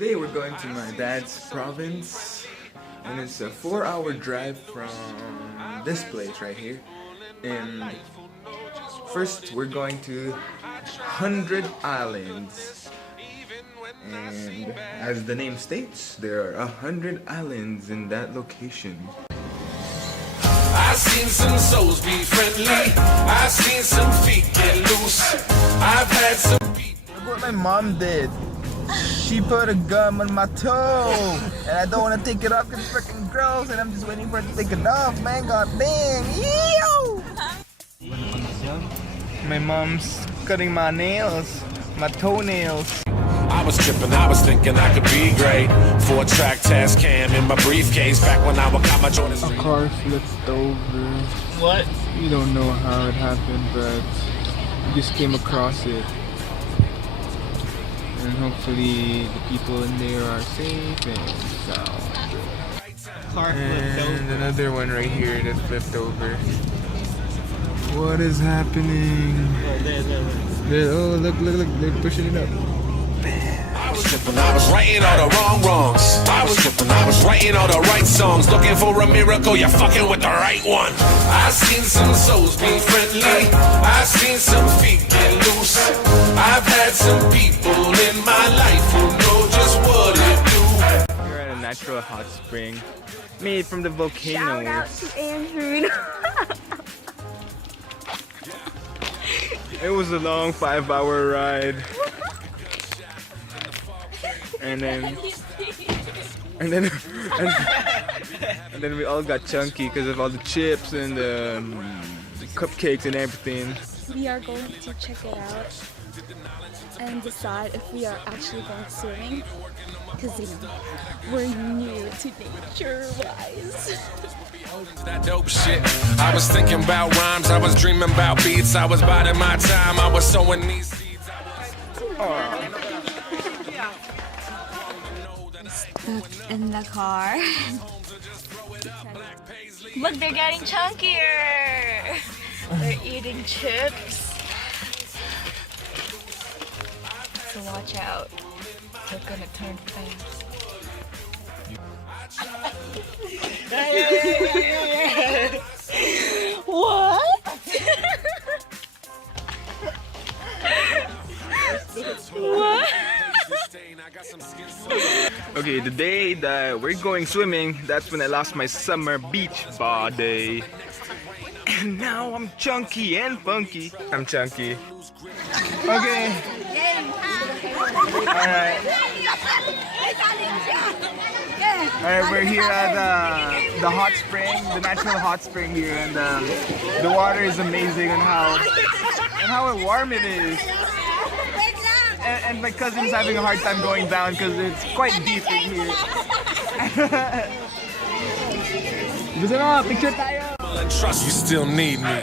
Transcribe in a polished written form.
Today we're going to my dad's province, and it's a 4-hour drive from this place right here. And first we're going to 100 Islands. And as the name states, there are 100 islands in that location. I've seen some souls be friendly. I've seen some feet get loose. I've had some people. Look what my mom did. She put a gum on my toe, and I don't want to take it off because it's freaking gross, and I'm just waiting for her to take it off, man. God dang. Ew! My mom's cutting my nails, my toenails. I was tripping, I was thinking I could be great. 4-track test cam in my briefcase. Back when I would got my Jordans. A car flipped over. What? We don't know how it happened, but we just came across it. And hopefully the people in there are safe and sound. Car flipped over. And another one right here that flipped over. What is happening? Oh, there. Oh, look, they're pushing it up. I was tripping, I was writing all the wrongs. I was tripping, I was writing all the right songs. Looking for a miracle, you're fucking with the right one. I've seen some souls be friendly. I've seen some feet get loose. I've had some people in my life who know just what it do. We're at a natural hot spring made from the volcano. Shout out to Andrew. It was a long 5-hour ride. And then we all got chunky because of all the chips and the cupcakes and everything. We are going to check it out and decide if we are actually going swimming, because we're new to nature wise. That dope shit. I was thinking about rhymes, I was dreaming about beats, I was biding my time, I was sowing these seeds. Stuck in the car. Look, they're getting chunkier. They're eating chips. So watch out. They're gonna turn fast. What? What? Okay, the day that we're going swimming, that's when I lost my summer beach body. And now I'm chunky and funky. I'm chunky. Okay. Alright, we're here at the hot spring, the natural hot spring here, and the water is amazing and how warm it is. And my cousin's having a hard time going down because it's quite deep in here. Gusto mo, picture tayo! And trust you still need me.